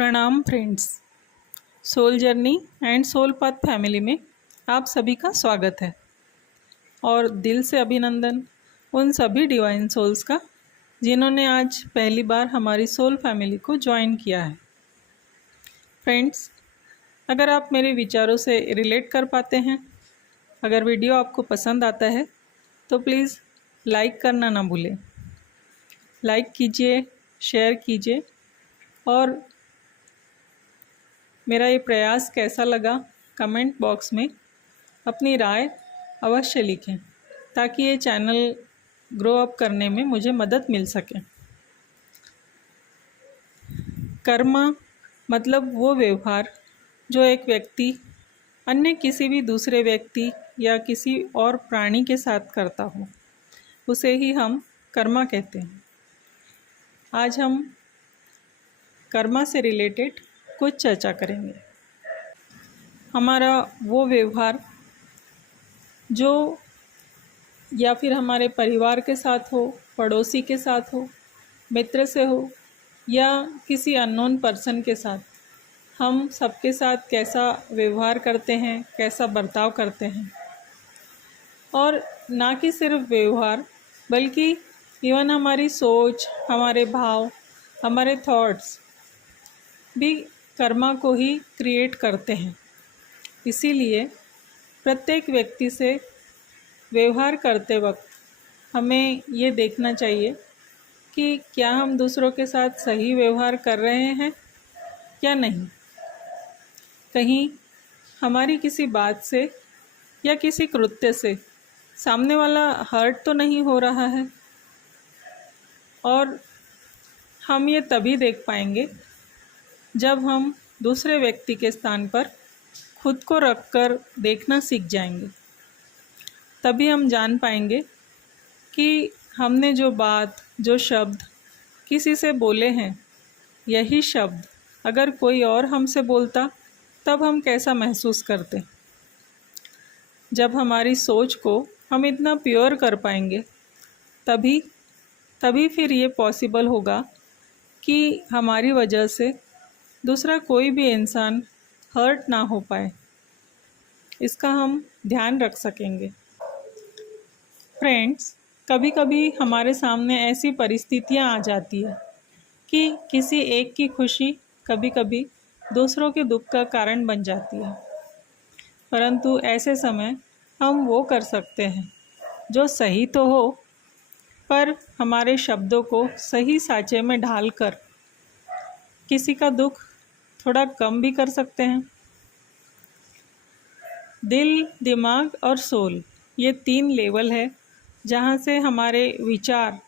प्रणाम friends. Soul journey and soul path family में आप सभी का स्वागत है और दिल से अभिनंदन उन सभी डिवाइन सोल्स का जिन्होंने आज पहली बार हमारी सोल फैमिली को ज्वाइन किया है। फ्रेंड्स, अगर आप मेरे विचारों से रिलेट कर पाते हैं, अगर वीडियो आपको पसंद आता है तो प्लीज़ लाइक करना ना भूलें। लाइक कीजिए, शेयर कीजिए और मेरा ये प्रयास कैसा लगा कमेंट बॉक्स में अपनी राय अवश्य लिखें ताकि ये चैनल ग्रो अप करने में मुझे मदद मिल सके। कर्म मतलब वो व्यवहार जो एक व्यक्ति अन्य किसी भी दूसरे व्यक्ति या किसी और प्राणी के साथ करता हो, उसे ही हम कर्मा कहते हैं। आज हम कर्मा से रिलेटेड कुछ चर्चा करेंगे। हमारा वो व्यवहार जो या फिर हमारे परिवार के साथ हो, पड़ोसी के साथ हो, मित्र से हो या किसी अननोन पर्सन के साथ, हम सबके साथ कैसा व्यवहार करते हैं, कैसा बर्ताव करते हैं। और ना कि सिर्फ व्यवहार बल्कि इवन हमारी सोच, हमारे भाव, हमारे थॉट्स भी कर्मा को ही क्रिएट करते हैं। इसीलिए प्रत्येक व्यक्ति से व्यवहार करते वक्त हमें ये देखना चाहिए कि क्या हम दूसरों के साथ सही व्यवहार कर रहे हैं या नहीं। कहीं हमारी किसी बात से या किसी कृत्य से सामने वाला हर्ट तो नहीं हो रहा है। और हम ये तभी देख पाएंगे जब हम दूसरे व्यक्ति के स्थान पर खुद को रखकर देखना सीख जाएंगे। तभी हम जान पाएंगे कि हमने जो बात, जो शब्द किसी से बोले हैं, यही शब्द अगर कोई और हमसे बोलता तब हम कैसा महसूस करते। जब हमारी सोच को हम इतना प्योर कर पाएंगे तभी फिर ये पॉसिबल होगा कि हमारी वजह से दूसरा कोई भी इंसान हर्ट ना हो पाए। इसका हम ध्यान रख सकेंगे। फ्रेंड्स, कभी कभी हमारे सामने ऐसी परिस्थितियां आ जाती है कि किसी एक की खुशी कभी कभी दूसरों के दुख का कारण बन जाती है। परंतु ऐसे समय हम वो कर सकते हैं जो सही तो हो, पर हमारे शब्दों को सही साचे में ढालकर किसी का दुख थोड़ा कम भी कर सकते हैं। दिल, दिमाग और सोल, ये 3 लेवल है जहाँ से हमारे विचार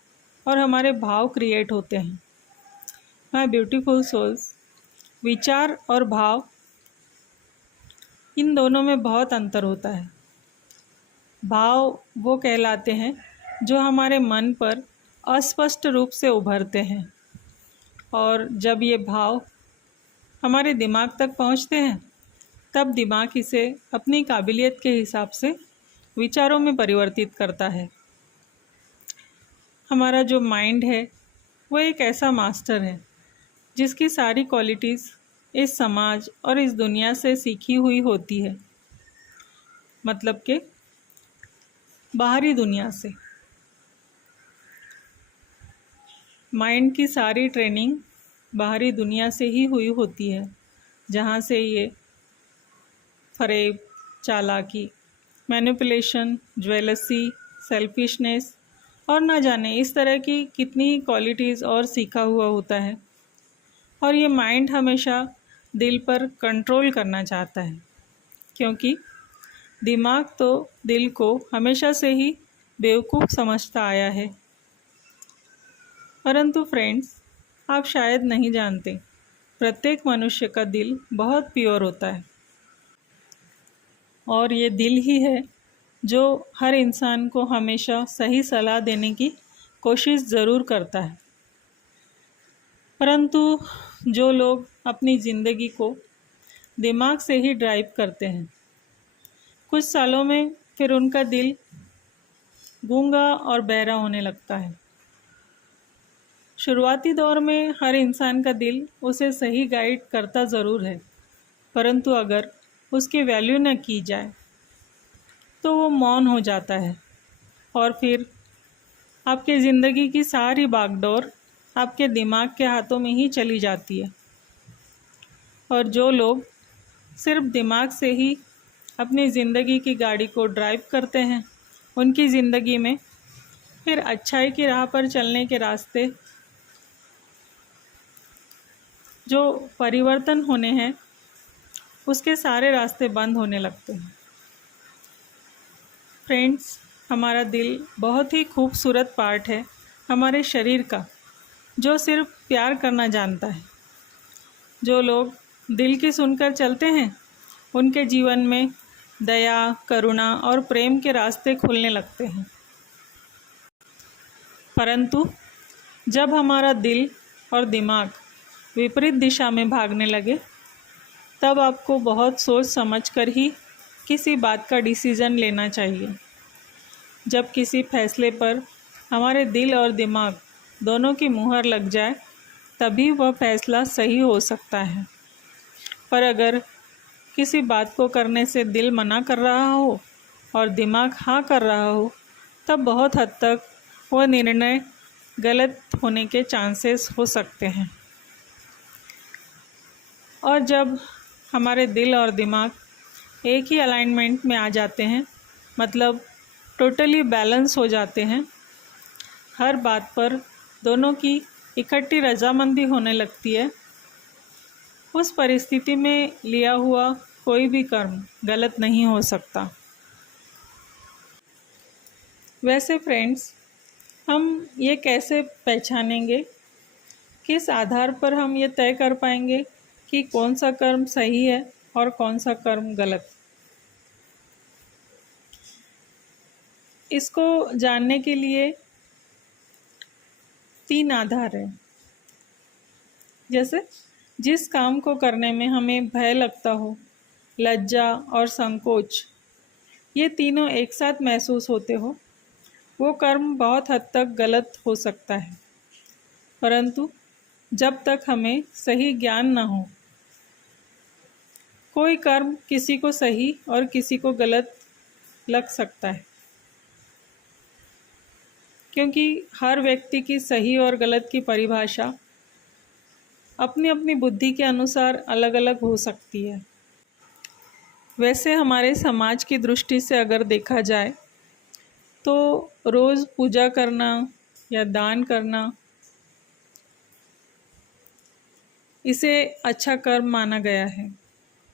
और हमारे भाव क्रिएट होते हैं। माय ब्यूटीफुल सोल्स, विचार और भाव, इन दोनों में बहुत अंतर होता है। भाव वो कहलाते हैं जो हमारे मन पर अस्पष्ट रूप से उभरते हैं, और जब ये भाव हमारे दिमाग तक पहुँचते हैं तब दिमाग इसे अपनी काबिलियत के हिसाब से विचारों में परिवर्तित करता है। हमारा जो माइंड है वो एक ऐसा मास्टर है जिसकी सारी क्वालिटीज़ इस समाज और इस दुनिया से सीखी हुई होती है, मतलब कि बाहरी दुनिया से। माइंड की सारी ट्रेनिंग बाहरी दुनिया से ही हुई होती है, जहाँ से ये फरेब, चालाकी, मैनिपुलेशन, ज्वेलसी, सेल्फिशनेस और ना जाने इस तरह की कितनी ही क्वालिटीज़ और सीखा हुआ होता है। और ये माइंड हमेशा दिल पर कंट्रोल करना चाहता है, क्योंकि दिमाग तो दिल को हमेशा से ही बेवकूफ़ समझता आया है। परंतु फ्रेंड्स, आप शायद नहीं जानते, प्रत्येक मनुष्य का दिल बहुत प्योर होता है, और ये दिल ही है जो हर इंसान को हमेशा सही सलाह देने की कोशिश ज़रूर करता है। परंतु जो लोग अपनी ज़िंदगी को दिमाग से ही ड्राइव करते हैं, कुछ सालों में फिर उनका दिल गूंगा और बहरा होने लगता है। शुरुआती दौर में हर इंसान का दिल उसे सही गाइड करता ज़रूर है, परंतु अगर उसकी वैल्यू न की जाए तो वो मौन हो जाता है और फिर आपकी ज़िंदगी की सारी बागडोर आपके दिमाग के हाथों में ही चली जाती है। और जो लोग सिर्फ दिमाग से ही अपनी ज़िंदगी की गाड़ी को ड्राइव करते हैं, उनकी ज़िंदगी में फिर अच्छाई की राह पर चलने के रास्ते जो परिवर्तन होने हैं उसके सारे रास्ते बंद होने लगते हैं। फ्रेंड्स, हमारा दिल बहुत ही खूबसूरत पार्ट है हमारे शरीर का, जो सिर्फ प्यार करना जानता है। जो लोग दिल की सुनकर चलते हैं उनके जीवन में दया, करुणा और प्रेम के रास्ते खुलने लगते हैं। परंतु जब हमारा दिल और दिमाग विपरीत दिशा में भागने लगे, तब आपको बहुत सोच समझ कर ही किसी बात का डिसीज़न लेना चाहिए। जब किसी फैसले पर हमारे दिल और दिमाग दोनों की मुहर लग जाए, तभी वह फैसला सही हो सकता है। पर अगर किसी बात को करने से दिल मना कर रहा हो और दिमाग हाँ कर रहा हो, तब बहुत हद तक वह निर्णय गलत होने के चांसेस हो सकते हैं। और जब हमारे दिल और दिमाग एक ही अलाइनमेंट में आ जाते हैं, मतलब टोटली बैलेंस हो जाते हैं, हर बात पर दोनों की इकट्ठी रजामंदी होने लगती है, उस परिस्थिति में लिया हुआ कोई भी कर्म गलत नहीं हो सकता। वैसे फ्रेंड्स, हम ये कैसे पहचानेंगे, किस आधार पर हम ये तय कर पाएंगे कि कौन सा कर्म सही है और कौन सा कर्म गलत? इसको जानने के लिए 3 आधार हैं। जैसे जिस काम को करने में हमें भय लगता हो, लज्जा और संकोच, ये तीनों एक साथ महसूस होते हो, वो कर्म बहुत हद तक गलत हो सकता है। परंतु जब तक हमें सही ज्ञान न हो, कोई कर्म किसी को सही और किसी को गलत लग सकता है, क्योंकि हर व्यक्ति की सही और गलत की परिभाषा अपनी अपनी बुद्धि के अनुसार अलग अलग हो सकती है। वैसे हमारे समाज की दृष्टि से अगर देखा जाए तो रोज़ पूजा करना या दान करना, इसे अच्छा कर्म माना गया है।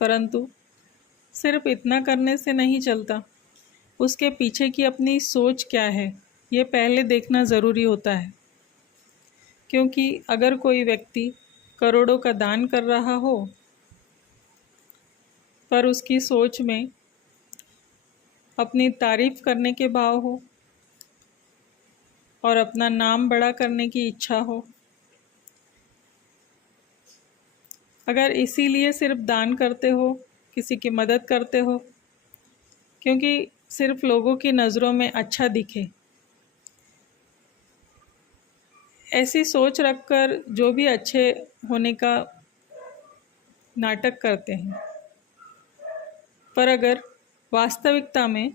परंतु सिर्फ इतना करने से नहीं चलता, उसके पीछे की अपनी सोच क्या है ये पहले देखना ज़रूरी होता है। क्योंकि अगर कोई व्यक्ति करोड़ों का दान कर रहा हो पर उसकी सोच में अपनी तारीफ करने के भाव हो और अपना नाम बड़ा करने की इच्छा हो, अगर इसीलिए सिर्फ दान करते हो, किसी की मदद करते हो क्योंकि सिर्फ लोगों की नज़रों में अच्छा दिखे, ऐसी सोच रखकर जो भी अच्छे होने का नाटक करते हैं, पर अगर वास्तविकता में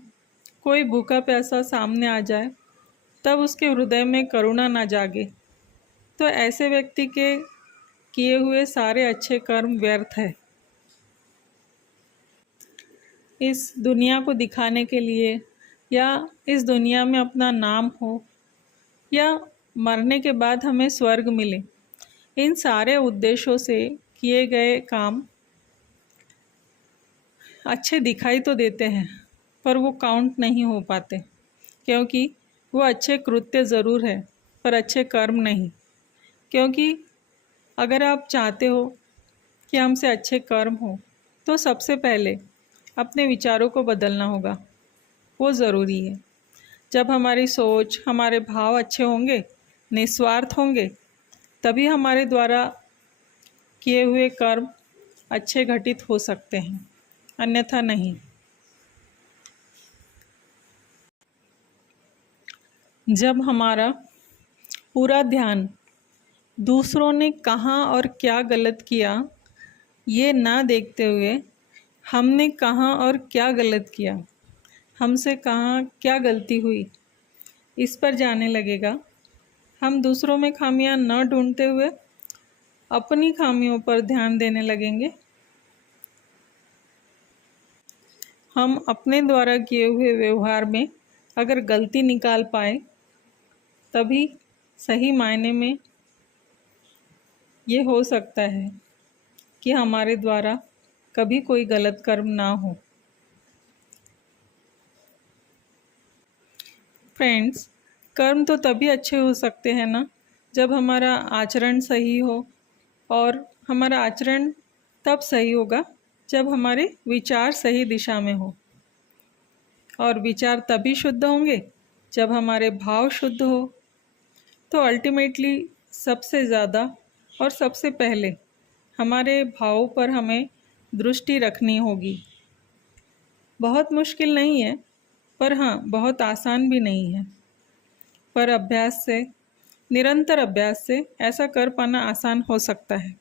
कोई भूखा प्यासा सामने आ जाए तब उसके हृदय में करुणा ना जागे, तो ऐसे व्यक्ति के किए हुए सारे अच्छे कर्म व्यर्थ है। इस दुनिया को दिखाने के लिए या इस दुनिया में अपना नाम हो या मरने के बाद हमें स्वर्ग मिले, इन सारे उद्देश्यों से किए गए काम अच्छे दिखाई तो देते हैं पर वो काउंट नहीं हो पाते, क्योंकि वो अच्छे कृत्य ज़रूर है पर अच्छे कर्म नहीं। क्योंकि अगर आप चाहते हो कि हमसे अच्छे कर्म हो तो सबसे पहले अपने विचारों को बदलना होगा, वो ज़रूरी है। जब हमारी सोच, हमारे भाव अच्छे होंगे, निस्वार्थ होंगे, तभी हमारे द्वारा किए हुए कर्म अच्छे घटित हो सकते हैं, अन्यथा नहीं। जब हमारा पूरा ध्यान दूसरों ने कहाँ और क्या गलत किया ये ना देखते हुए हमने कहाँ और क्या गलत किया, हमसे कहाँ क्या गलती हुई, इस पर जाने लगेगा। हम दूसरों में खामियां न ढूंढते हुए अपनी खामियों पर ध्यान देने लगेंगे। हम अपने द्वारा किए हुए व्यवहार में अगर गलती निकाल पाए तभी सही मायने में ये हो सकता है कि हमारे द्वारा कभी कोई गलत कर्म ना हो। फ्रेंड्स, कर्म तो तभी अच्छे हो सकते हैं ना जब हमारा आचरण सही हो, और हमारा आचरण तब सही होगा जब हमारे विचार सही दिशा में हो, और विचार तभी शुद्ध होंगे जब हमारे भाव शुद्ध हो। तो अल्टीमेटली सबसे ज़्यादा और सबसे पहले हमारे भावों पर हमें दृष्टि रखनी होगी। बहुत मुश्किल नहीं है, पर हाँ बहुत आसान भी नहीं है, पर अभ्यास से, निरंतर अभ्यास से ऐसा कर पाना आसान हो सकता है।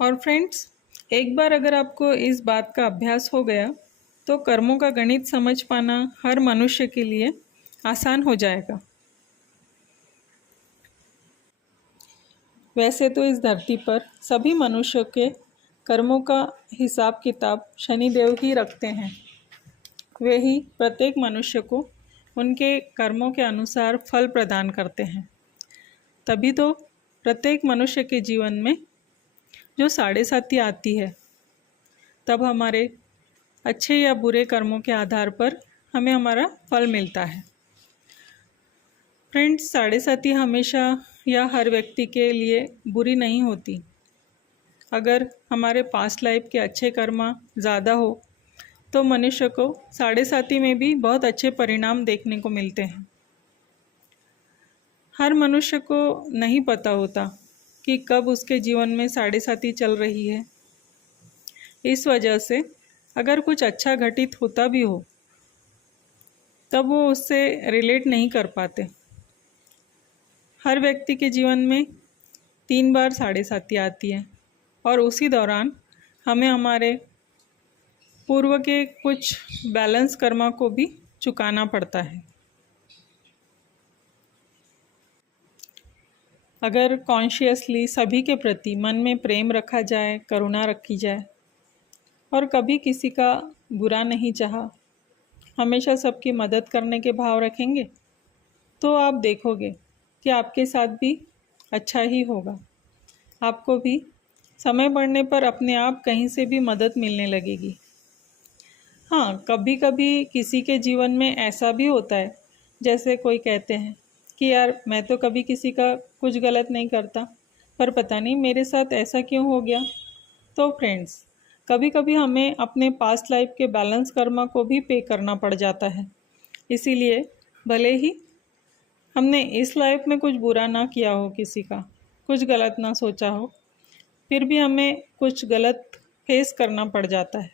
और फ्रेंड्स, एक बार अगर आपको इस बात का अभ्यास हो गया तो कर्मों का गणित समझ पाना हर मनुष्य के लिए आसान हो जाएगा। वैसे तो इस धरती पर सभी मनुष्यों के कर्मों का हिसाब किताब शनिदेव ही रखते हैं। वे ही प्रत्येक मनुष्य को उनके कर्मों के अनुसार फल प्रदान करते हैं। तभी तो प्रत्येक मनुष्य के जीवन में जो साढ़े साती आती है, तब हमारे अच्छे या बुरे कर्मों के आधार पर हमें हमारा फल मिलता है। फ्रेंड्स, साढ़े साती हमेशा या हर व्यक्ति के लिए बुरी नहीं होती। अगर हमारे पास्ट लाइफ के अच्छे कर्म ज़्यादा हो तो मनुष्य को साढ़े साती में भी बहुत अच्छे परिणाम देखने को मिलते हैं। हर मनुष्य को नहीं पता होता कि कब उसके जीवन में साढ़े साती चल रही है। इस वजह से अगर कुछ अच्छा घटित होता भी हो तब वो उससे रिलेट नहीं कर पाते। हर व्यक्ति के जीवन में 3 बार साढ़े साती आती है, और उसी दौरान हमें हमारे पूर्व के कुछ बैलेंस कर्मा को भी चुकाना पड़ता है। अगर कॉन्शियसली सभी के प्रति मन में प्रेम रखा जाए, करुणा रखी जाए, और कभी किसी का बुरा नहीं चाहा, हमेशा सबकी मदद करने के भाव रखेंगे, तो आप देखोगे कि आपके साथ भी अच्छा ही होगा। आपको भी समय बढ़ने पर अपने आप कहीं से भी मदद मिलने लगेगी। हाँ, कभी कभी किसी के जीवन में ऐसा भी होता है, जैसे कोई कहते हैं कि यार मैं तो कभी किसी का कुछ गलत नहीं करता, पर पता नहीं मेरे साथ ऐसा क्यों हो गया। तो फ्रेंड्स, कभी कभी हमें अपने पास्ट लाइफ के बैलेंस कर्मा को भी पे करना पड़ जाता है। इसीलिए भले ही हमने इस लाइफ में कुछ बुरा ना किया हो, किसी का कुछ गलत ना सोचा हो, फिर भी हमें कुछ गलत फेस करना पड़ जाता है।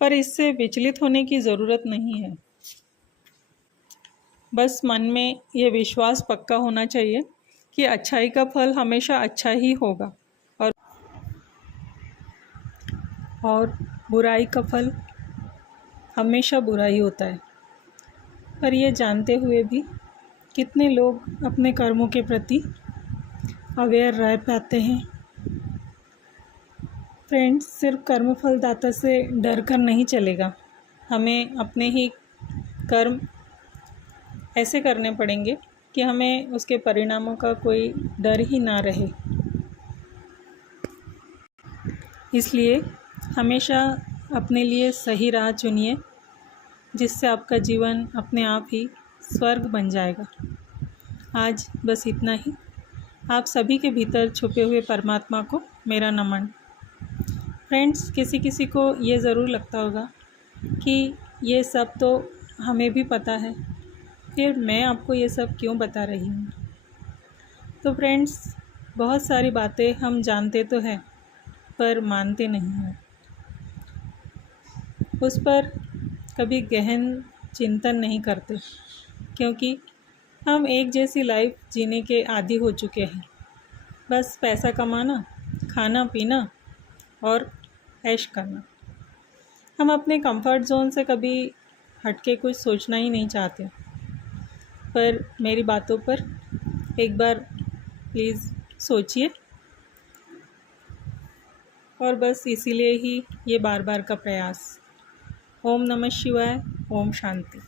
पर इससे विचलित होने की ज़रूरत नहीं है। बस मन में ये विश्वास पक्का होना चाहिए कि अच्छाई का फल हमेशा अच्छा ही होगा, और बुराई का फल हमेशा बुरा ही होता है। पर ये जानते हुए भी कितने लोग अपने कर्मों के प्रति अवेयर रह पाते हैं। फ्रेंड्स, सिर्फ कर्मफलदाता से डर कर नहीं चलेगा। हमें अपने ही कर्म ऐसे करने पड़ेंगे कि हमें उसके परिणामों का कोई डर ही ना रहे। इसलिए हमेशा अपने लिए सही राह चुनिए, जिससे आपका जीवन अपने आप ही स्वर्ग बन जाएगा। आज बस इतना ही। आप सभी के भीतर छुपे हुए परमात्मा को मेरा नमन। फ्रेंड्स, किसी किसी को ये ज़रूर लगता होगा कि ये सब तो हमें भी पता है, फिर मैं आपको ये सब क्यों बता रही हूँ। तो फ्रेंड्स, बहुत सारी बातें हम जानते तो हैं पर मानते नहीं हैं। उस पर कभी गहन चिंतन नहीं करते, क्योंकि हम एक जैसी लाइफ जीने के आदी हो चुके हैं। बस पैसा कमाना, खाना पीना और ऐश करना। हम अपने कंफर्ट जोन से कभी हटके कुछ सोचना ही नहीं चाहते। पर मेरी बातों पर एक बार प्लीज़ सोचिए। और बस इसीलिए ही ये बार बार का प्रयास। ओम नमः शिवाय। ओम शांति।